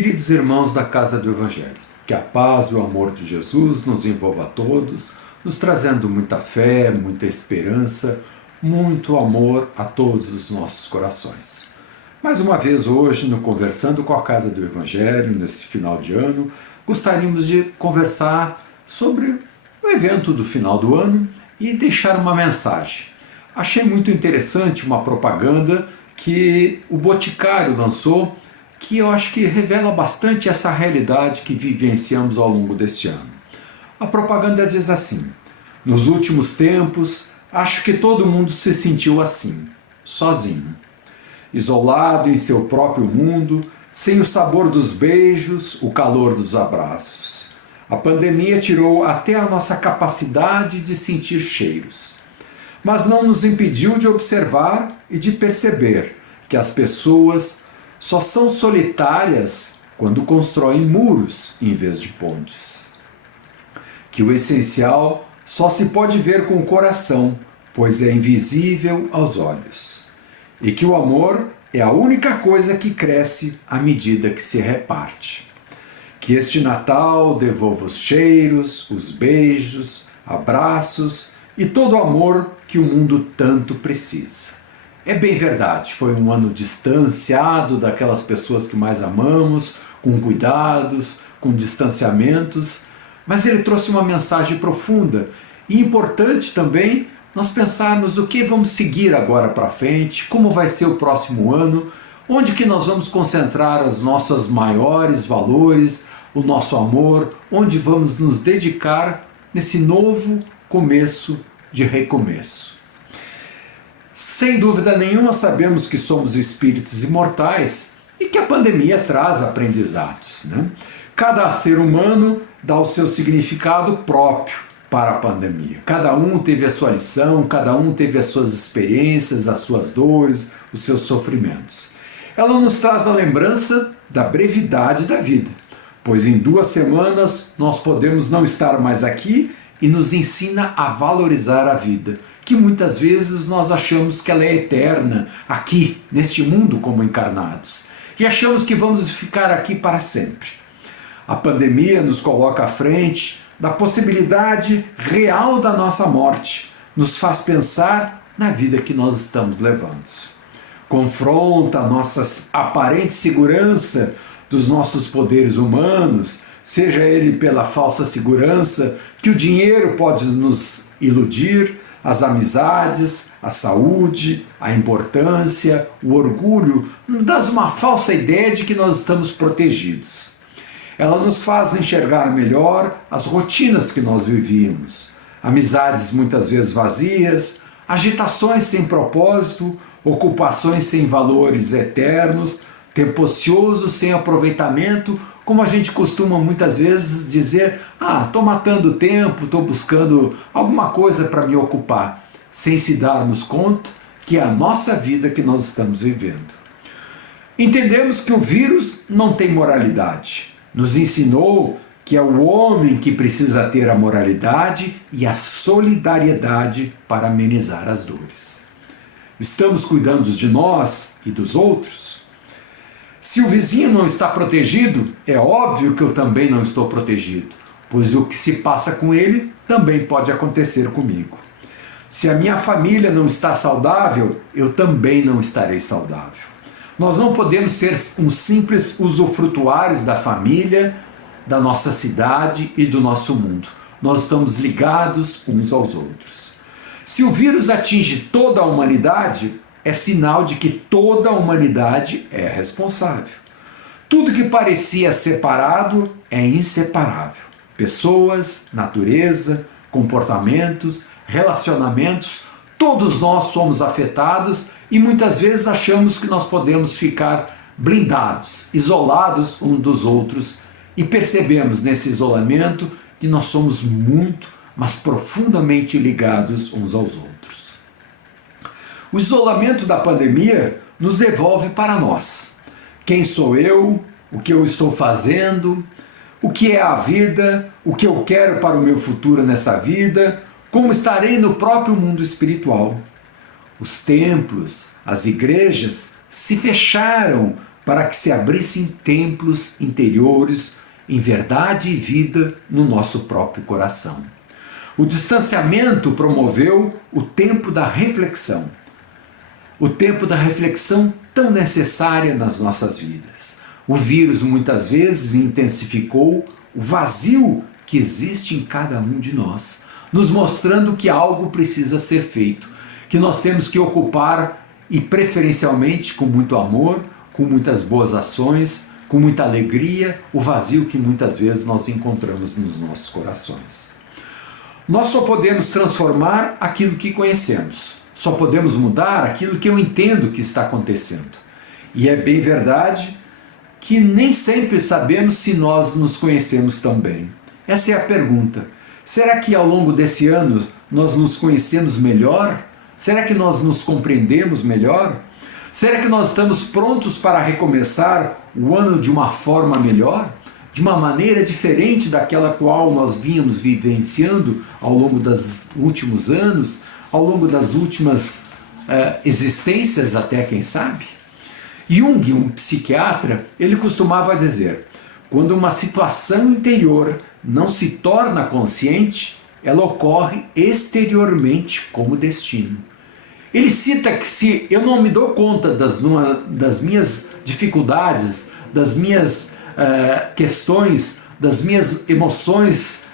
Queridos irmãos da Casa do Evangelho, que a paz e o amor de Jesus nos envolva a todos, nos trazendo muita fé, muita esperança, muito amor a todos os nossos corações. Mais uma vez hoje, no Conversando com a Casa do Evangelho, nesse final de ano, gostaríamos de conversar sobre o evento do final do ano e deixar uma mensagem. Achei muito interessante uma propaganda que o Boticário lançou, que eu acho que revela bastante essa realidade que vivenciamos ao longo deste ano. A propaganda diz assim: nos últimos tempos, acho que todo mundo se sentiu assim, sozinho, isolado em seu próprio mundo, sem o sabor dos beijos, o calor dos abraços. A pandemia tirou até a nossa capacidade de sentir cheiros, mas não nos impediu de observar e de perceber que as pessoas só são solitárias quando constroem muros em vez de pontes. Que o essencial só se pode ver com o coração, pois é invisível aos olhos. E que o amor é a única coisa que cresce à medida que se reparte. Que este Natal devolva os cheiros, os beijos, abraços e todo o amor que o mundo tanto precisa. É bem verdade, foi um ano distanciado daquelas pessoas que mais amamos, com cuidados, com distanciamentos, mas ele trouxe uma mensagem profunda e importante também nós pensarmos o que vamos seguir agora para frente, como vai ser o próximo ano, onde que nós vamos concentrar os nossos maiores valores, o nosso amor, onde vamos nos dedicar nesse novo começo de recomeço. Sem dúvida nenhuma, sabemos que somos espíritos imortais e que a pandemia traz aprendizados, né? Cada ser humano dá o seu significado próprio para a pandemia. Cada um teve a sua lição, cada um teve as suas experiências, as suas dores, os seus sofrimentos. Ela nos traz a lembrança da brevidade da vida, pois em 2 semanas nós podemos não estar mais aqui e nos ensina a valorizar a vida, que muitas vezes nós achamos que ela é eterna, aqui, neste mundo como encarnados, e achamos que vamos ficar aqui para sempre. A pandemia nos coloca à frente da possibilidade real da nossa morte, nos faz pensar na vida que nós estamos levando. Confronta a nossa aparente segurança dos nossos poderes humanos, seja ele pela falsa segurança que o dinheiro pode nos iludir, as amizades, a saúde, a importância, o orgulho, nos dá uma falsa ideia de que nós estamos protegidos. Ela nos faz enxergar melhor as rotinas que nós vivíamos, amizades muitas vezes vazias, agitações sem propósito, ocupações sem valores eternos, tempo ocioso sem aproveitamento, como a gente costuma muitas vezes dizer: estou matando tempo, estou buscando alguma coisa para me ocupar, sem se darmos conta que é a nossa vida que nós estamos vivendo. Entendemos que o vírus não tem moralidade. Nos ensinou que é o homem que precisa ter a moralidade e a solidariedade para amenizar as dores. Estamos cuidando de nós e dos outros? Se o vizinho não está protegido, é óbvio que eu também não estou protegido, pois o que se passa com ele também pode acontecer comigo. Se a minha família não está saudável, eu também não estarei saudável. Nós não podemos ser uns simples usufrutuários da família, da nossa cidade e do nosso mundo. Nós estamos ligados uns aos outros. Se o vírus atinge toda a humanidade, é sinal de que toda a humanidade é responsável. Tudo que parecia separado é inseparável. Pessoas, natureza, comportamentos, relacionamentos, todos nós somos afetados e muitas vezes achamos que nós podemos ficar blindados, isolados uns dos outros e percebemos nesse isolamento que nós somos muito, mas profundamente ligados uns aos outros. O isolamento da pandemia nos devolve para nós. Quem sou eu? O que eu estou fazendo? O que é a vida? O que eu quero para o meu futuro nessa vida? Como estarei no próprio mundo espiritual? Os templos, as igrejas se fecharam para que se abrissem templos interiores em verdade e vida no nosso próprio coração. O distanciamento promoveu o tempo da reflexão. O tempo da reflexão tão necessária nas nossas vidas. O vírus muitas vezes intensificou o vazio que existe em cada um de nós, nos mostrando que algo precisa ser feito, que nós temos que ocupar e preferencialmente com muito amor, com muitas boas ações, com muita alegria, o vazio que muitas vezes nós encontramos nos nossos corações. Nós só podemos transformar aquilo que conhecemos, só podemos mudar aquilo que eu entendo que está acontecendo. E é bem verdade que nem sempre sabemos se nós nos conhecemos tão bem. Essa é a pergunta. Será que ao longo desse ano nós nos conhecemos melhor? Será que nós nos compreendemos melhor? Será que nós estamos prontos para recomeçar o ano de uma forma melhor? De uma maneira diferente daquela qual nós vínhamos vivenciando ao longo dos últimos anos, ao longo das últimas existências até, quem sabe? Jung, um psiquiatra, ele costumava dizer: quando uma situação interior não se torna consciente, ela ocorre exteriormente como destino. Ele cita que se eu não me dou conta das minhas dificuldades, das minhas questões, das minhas emoções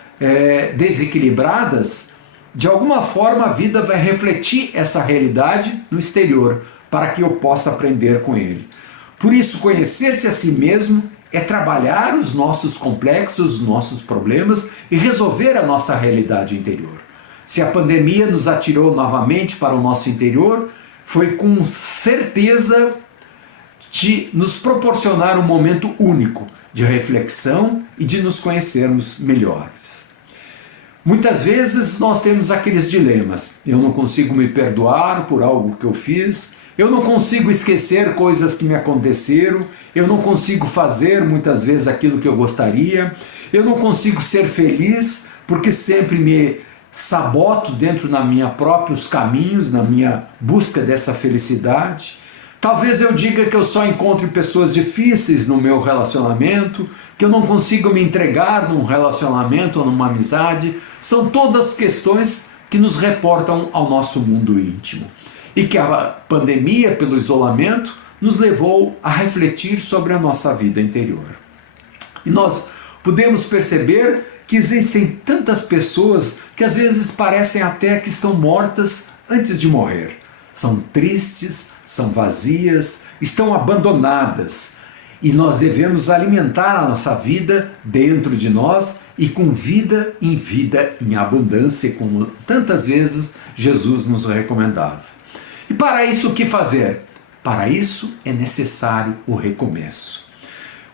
desequilibradas, de alguma forma a vida vai refletir essa realidade no exterior, para que eu possa aprender com ele. Por isso, conhecer-se a si mesmo é trabalhar os nossos complexos, os nossos problemas e resolver a nossa realidade interior. Se a pandemia nos atirou novamente para o nosso interior, foi com certeza de nos proporcionar um momento único de reflexão e de nos conhecermos melhores. Muitas vezes nós temos aqueles dilemas: eu não consigo me perdoar por algo que eu fiz, eu não consigo esquecer coisas que me aconteceram, eu não consigo fazer muitas vezes aquilo que eu gostaria, eu não consigo ser feliz porque sempre me saboto dentro dos meus próprios caminhos, na minha busca dessa felicidade. Talvez eu diga que eu só encontre pessoas difíceis no meu relacionamento, que eu não consigo me entregar num relacionamento ou numa amizade. São todas questões que nos reportam ao nosso mundo íntimo. E que a pandemia, pelo isolamento, nos levou a refletir sobre a nossa vida interior. E nós podemos perceber que existem tantas pessoas que às vezes parecem até que estão mortas antes de morrer. São tristes, são vazias, estão abandonadas. E nós devemos alimentar a nossa vida dentro de nós e com vida em abundância, como tantas vezes Jesus nos recomendava. E para isso o que fazer? Para isso é necessário o recomeço.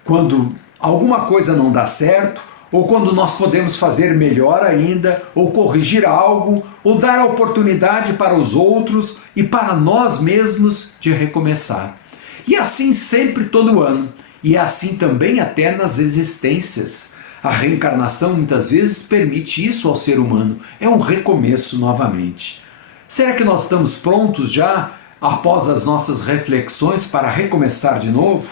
Quando alguma coisa não dá certo, ou quando nós podemos fazer melhor ainda, ou corrigir algo, ou dar a oportunidade para os outros e para nós mesmos de recomeçar. E assim sempre todo ano, e é assim também até nas existências. A reencarnação muitas vezes permite isso ao ser humano, é um recomeço novamente. Será que nós estamos prontos já, após as nossas reflexões, para recomeçar de novo?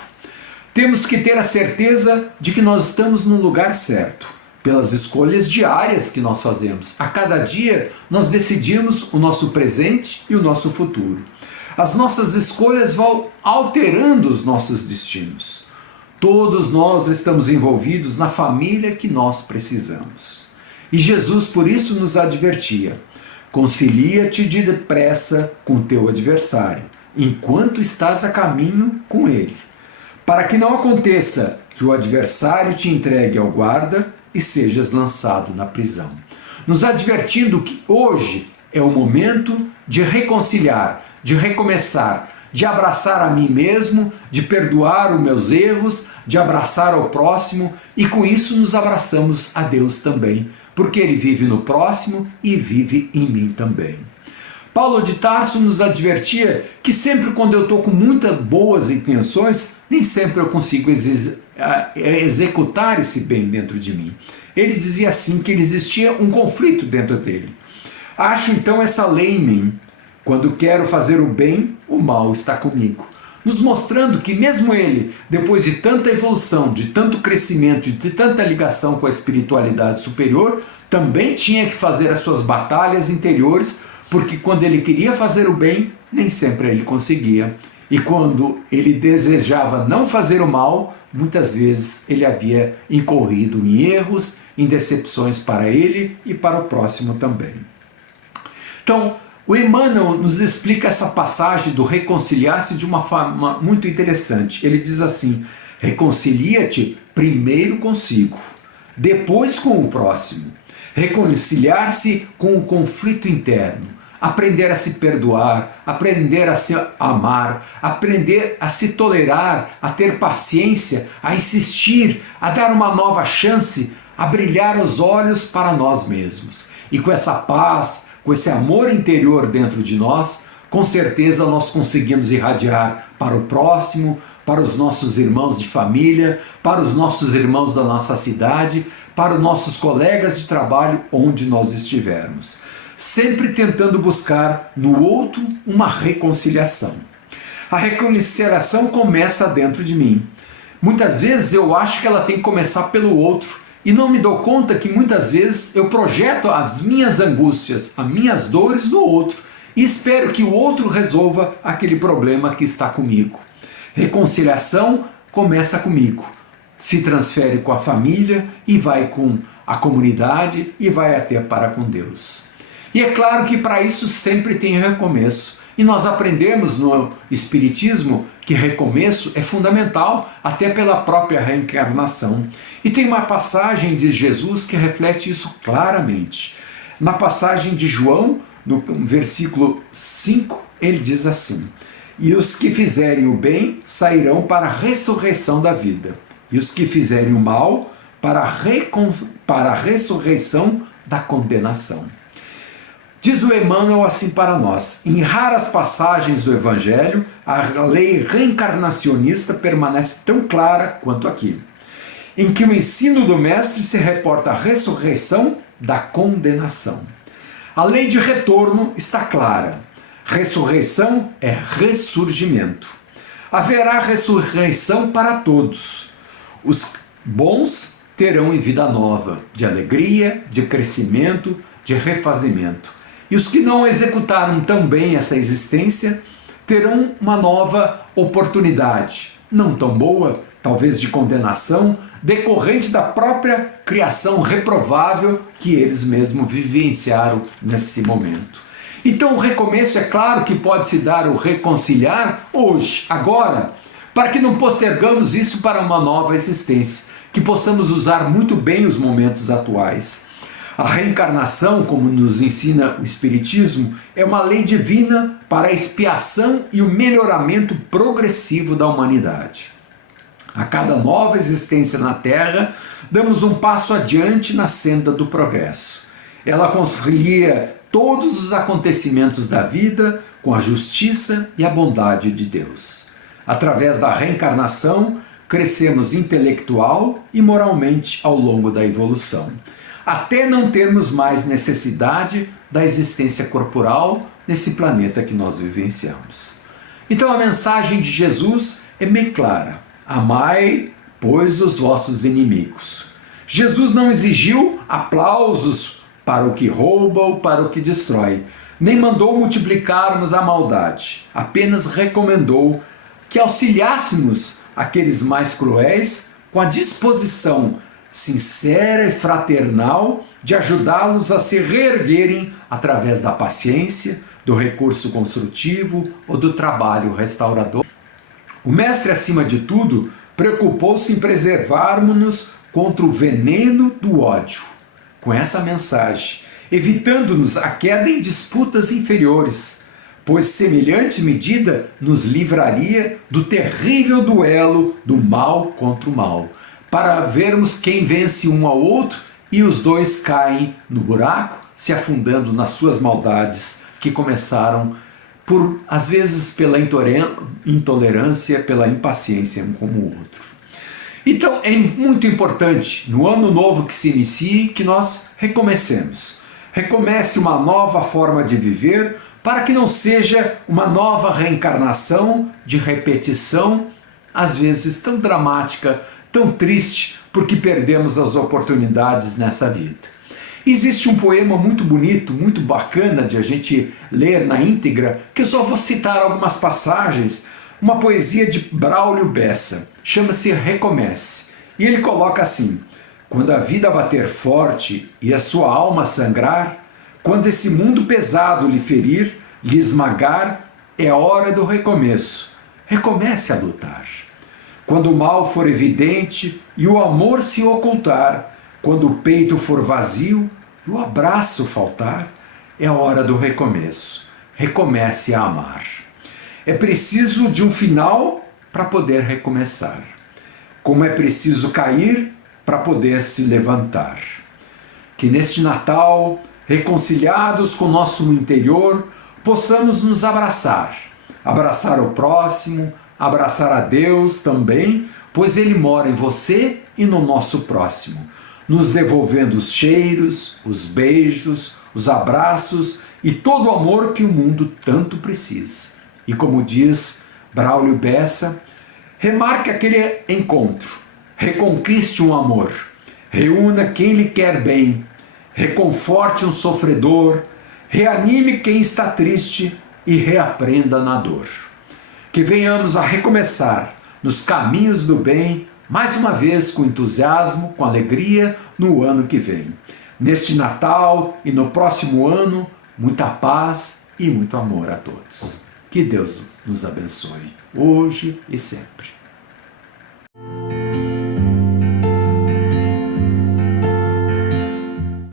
Temos que ter a certeza de que nós estamos no lugar certo, pelas escolhas diárias que nós fazemos. A cada dia nós decidimos o nosso presente e o nosso futuro. As nossas escolhas vão alterando os nossos destinos. Todos nós estamos envolvidos na família que nós precisamos. E Jesus por isso nos advertia: concilia-te depressa com o teu adversário, enquanto estás a caminho com ele, para que não aconteça que o adversário te entregue ao guarda e sejas lançado na prisão. Nos advertindo que hoje é o momento de reconciliar, de recomeçar, de abraçar a mim mesmo, de perdoar os meus erros, de abraçar ao próximo, e com isso nos abraçamos a Deus também, porque Ele vive no próximo e vive em mim também. Paulo de Tarso nos advertia que sempre quando eu estou com muitas boas intenções, nem sempre eu consigo executar esse bem dentro de mim. Ele dizia assim que existia um conflito dentro dele. Acho então essa lei em mim: quando quero fazer o bem, o mal está comigo. nos mostrando que mesmo ele, depois de tanta evolução, de tanto crescimento, de tanta ligação com a espiritualidade superior, também tinha que fazer as suas batalhas interiores, porque quando ele queria fazer o bem, nem sempre ele conseguia. E quando ele desejava não fazer o mal, muitas vezes ele havia incorrido em erros, em decepções para ele e para o próximo também. Então, o Emmanuel nos explica essa passagem do reconciliar-se de uma forma muito interessante. Ele diz assim: reconcilia-te primeiro consigo, depois com o próximo. Reconciliar-se com o conflito interno, aprender a se perdoar, aprender a se amar, aprender a se tolerar, a ter paciência, a insistir, a dar uma nova chance, a brilhar os olhos para nós mesmos. E com essa paz, com esse amor interior dentro de nós, com certeza nós conseguimos irradiar para o próximo, para os nossos irmãos de família, para os nossos irmãos da nossa cidade, para os nossos colegas de trabalho, onde nós estivermos. Sempre tentando buscar no outro uma reconciliação. A reconciliação começa dentro de mim. Muitas vezes eu acho que ela tem que começar pelo outro e não me dou conta que muitas vezes eu projeto as minhas angústias, as minhas dores no outro e espero que o outro resolva aquele problema que está comigo. Reconciliação começa comigo, se transfere com a família e vai com a comunidade e vai até para com Deus. E é claro que para isso sempre tem recomeço. E nós aprendemos no Espiritismo que recomeço é fundamental, até pela própria reencarnação. E tem uma passagem de Jesus que reflete isso claramente. Na passagem de João, no versículo 5, ele diz assim: e os que fizerem o bem sairão para a ressurreição da vida, e os que fizerem o mal para a ressurreição da condenação. Diz o Emmanuel assim para nós: em raras passagens do Evangelho, a lei reencarnacionista permanece tão clara quanto aqui, em que o ensino do Mestre se reporta à ressurreição da condenação. A lei de retorno está clara. Ressurreição é ressurgimento. Haverá ressurreição para todos. Os bons terão em vida nova, de alegria, de crescimento, de refazimento. E os que não executaram também essa existência terão uma nova oportunidade, não tão boa, talvez de condenação, decorrente da própria criação reprovável que eles mesmos vivenciaram nesse momento. Então o recomeço é claro que pode se dar o reconciliar hoje, agora, para que não postergamos isso para uma nova existência, que possamos usar muito bem os momentos atuais. A reencarnação, como nos ensina o Espiritismo, é uma lei divina para a expiação e o melhoramento progressivo da humanidade. A cada nova existência na Terra, damos um passo adiante na senda do progresso. Ela concilia todos os acontecimentos da vida com a justiça e a bondade de Deus. Através da reencarnação, crescemos intelectual e moralmente ao longo da evolução, até não termos mais necessidade da existência corporal nesse planeta que nós vivenciamos. Então a mensagem de Jesus é bem clara: amai, pois, os vossos inimigos. Jesus não exigiu aplausos para o que rouba ou para o que destrói, nem mandou multiplicarmos a maldade, apenas recomendou que auxiliássemos aqueles mais cruéis com a disposição sincera e fraternal de ajudá-los a se reerguerem através da paciência, do recurso construtivo ou do trabalho restaurador. O Mestre, acima de tudo, preocupou-se em preservarmos-nos contra o veneno do ódio, com essa mensagem, evitando-nos a queda em disputas inferiores, pois semelhante medida nos livraria do terrível duelo do mal contra o mal, para vermos quem vence um ao outro e os dois caem no buraco, se afundando nas suas maldades que começaram por, às vezes, pela intolerância, pela impaciência um com o outro. Então é muito importante, no ano novo que se inicie, que nós recomecemos. Recomece uma nova forma de viver, para que não seja uma nova reencarnação de repetição, às vezes tão dramática, tão triste, porque perdemos as oportunidades nessa vida. Existe um poema muito bonito, muito bacana de a gente ler na íntegra, que eu só vou citar algumas passagens, uma poesia de Braulio Bessa, chama-se Recomece. E ele coloca assim: quando a vida bater forte e a sua alma sangrar, quando esse mundo pesado lhe ferir, lhe esmagar, é hora do recomeço. Recomece a lutar. Quando o mal for evidente e o amor se ocultar, quando o peito for vazio e o abraço faltar, é hora do recomeço. Recomece a amar. É preciso de um final para poder recomeçar. Como é preciso cair para poder se levantar. Que neste Natal, reconciliados com o nosso interior, possamos nos abraçar. Abraçar o próximo, abraçar a Deus também, pois Ele mora em você e no nosso próximo, nos devolvendo os cheiros, os beijos, os abraços e todo o amor que o mundo tanto precisa. E como diz Braulio Bessa, remarque aquele encontro, reconquiste um amor, reúna quem lhe quer bem, reconforte um sofredor, reanime quem está triste e reaprenda na dor. Que venhamos a recomeçar nos caminhos do bem, mais uma vez com entusiasmo, com alegria, no ano que vem. Neste Natal e no próximo ano, muita paz e muito amor a todos. Que Deus nos abençoe, hoje e sempre.